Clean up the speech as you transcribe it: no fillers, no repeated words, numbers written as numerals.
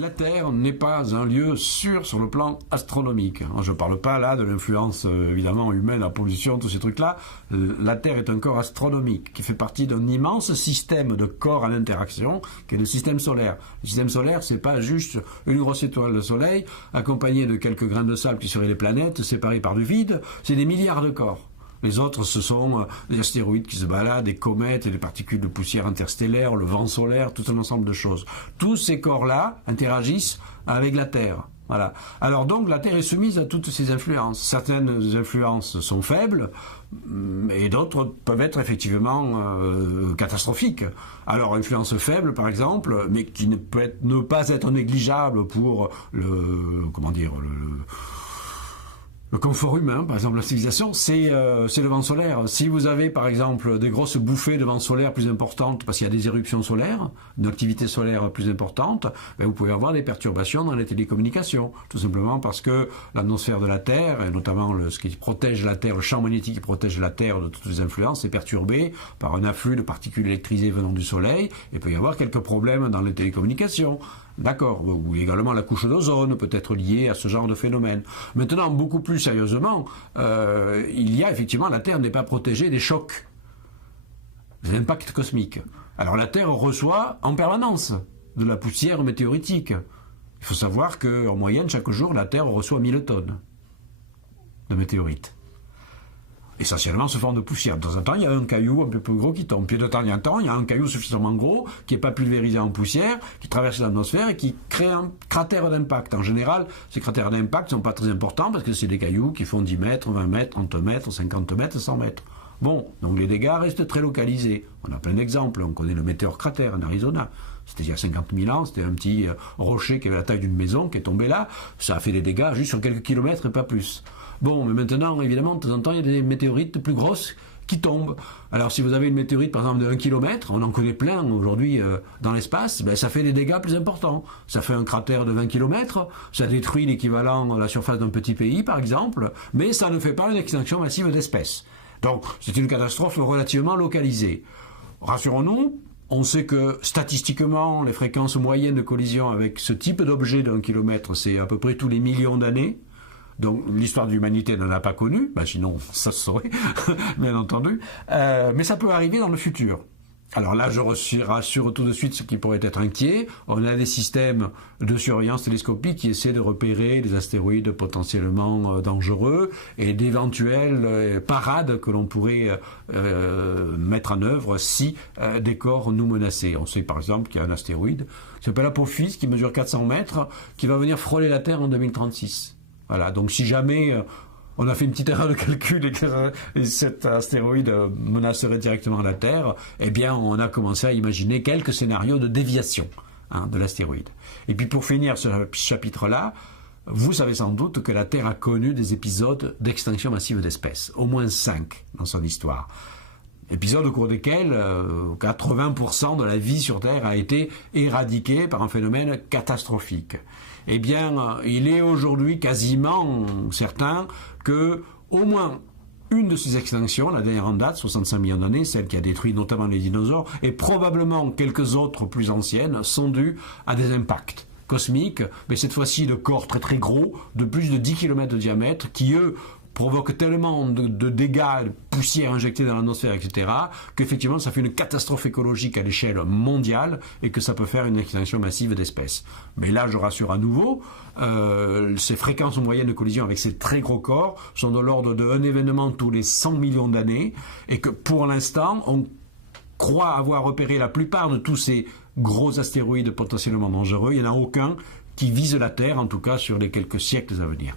La Terre n'est pas un lieu sûr sur le plan astronomique. Je ne parle pas là de l'influence évidemment humaine, la pollution, tous ces trucs-là. La Terre est un corps astronomique qui fait partie d'un immense système de corps en interaction qui est le système solaire. Le système solaire, c'est pas juste une grosse étoile, le Soleil, accompagnée de quelques grains de sable qui seraient les planètes, séparés par du vide. C'est des milliards de corps. Les autres, ce sont des astéroïdes qui se baladent, des comètes, et des particules de poussière interstellaire, le vent solaire, tout un ensemble de choses. Tous ces corps-là interagissent avec la Terre. Voilà. Alors donc, la Terre est soumise à toutes ces influences. Certaines influences sont faibles, et d'autres peuvent être effectivement catastrophiques. Alors, influence faible, par exemple, mais qui ne peut ne pas être négligeable pour le confort humain, par exemple la civilisation, c'est le vent solaire. Si vous avez par exemple des grosses bouffées de vent solaire plus importantes, parce qu'il y a des éruptions solaires, une activité solaire plus importante, ben vous pouvez avoir des perturbations dans les télécommunications, tout simplement parce que l'atmosphère de la Terre, et notamment ce qui protège la Terre, le champ magnétique qui protège la Terre de toutes les influences, est perturbé par un afflux de particules électrisées venant du Soleil, et il peut y avoir quelques problèmes dans les télécommunications. D'accord, ou également la couche d'ozone peut être liée à ce genre de phénomène. Maintenant, beaucoup plus sérieusement, il y a effectivement, la Terre n'est pas protégée des chocs, des impacts cosmiques. Alors la Terre reçoit en permanence de la poussière météoritique. Il faut savoir qu'en moyenne, chaque jour, la Terre reçoit 1000 tonnes de météorites. Essentiellement sous forme de poussière. De temps en temps, il y a un caillou un peu plus gros qui tombe. Puis de temps en temps, il y a un caillou suffisamment gros qui n'est pas pulvérisé en poussière, qui traverse l'atmosphère et qui crée un cratère d'impact. En général, ces cratères d'impact ne sont pas très importants parce que c'est des cailloux qui font 10 mètres, 20 mètres, 30 mètres, 50 mètres, 100 mètres. Bon, donc les dégâts restent très localisés. On a plein d'exemples. On connaît le météore cratère en Arizona. C'était il y a 50 000 ans, c'était un petit rocher qui avait la taille d'une maison qui est tombé là. Ça a fait des dégâts juste sur quelques kilomètres et pas plus. Bon, mais maintenant, évidemment, de temps en temps, il y a des météorites plus grosses qui tombent. Alors, si vous avez une météorite, par exemple, de 1 kilomètre, on en connaît plein aujourd'hui dans l'espace, ben, ça fait des dégâts plus importants. Ça fait un cratère de 20 kilomètres, ça détruit l'équivalent de la surface d'un petit pays, par exemple, mais ça ne fait pas une extinction massive d'espèces. Donc, c'est une catastrophe relativement localisée. Rassurons-nous, on sait que statistiquement, les fréquences moyennes de collision avec ce type d'objet d'1 kilomètre, c'est à peu près tous les millions d'années. Donc l'histoire de l'humanité n'en a pas connu, ben sinon ça se saurait, bien entendu, mais ça peut arriver dans le futur. Alors là, je rassure tout de suite ceux qui pourraient être inquiets. On a des systèmes de surveillance télescopique qui essaient de repérer des astéroïdes potentiellement dangereux et d'éventuelles parades que l'on pourrait mettre en œuvre si des corps nous menaçaient. On sait par exemple qu'il y a un astéroïde qui s'appelle Apophis, qui mesure 400 mètres, qui va venir frôler la Terre en 2036. Voilà, donc si jamais on a fait une petite erreur de calcul et que cet astéroïde menacerait directement la Terre, eh bien on a commencé à imaginer quelques scénarios de déviation de l'astéroïde. Et puis pour finir ce chapitre-là, vous savez sans doute que la Terre a connu des épisodes d'extinction massive d'espèces, au moins 5 dans son histoire. Épisodes au cours desquels 80% de la vie sur Terre a été éradiquée par un phénomène catastrophique. Eh bien, il est aujourd'hui quasiment certain que au moins une de ces extinctions, la dernière en date, 65 millions d'années, celle qui a détruit notamment les dinosaures, et probablement quelques autres plus anciennes, sont dues à des impacts cosmiques, mais cette fois-ci de corps très très gros, de plus de 10 km de diamètre, qui eux provoque tellement de dégâts, de poussière injectée dans l'atmosphère, etc., qu'effectivement ça fait une catastrophe écologique à l'échelle mondiale et que ça peut faire une extinction massive d'espèces. Mais là, je rassure à nouveau, ces fréquences moyennes de collision avec ces très gros corps sont de l'ordre d'un événement tous les 100 millions d'années et que pour l'instant, on croit avoir repéré la plupart de tous ces gros astéroïdes potentiellement dangereux. Il n'y en a aucun qui vise la Terre, en tout cas sur les quelques siècles à venir.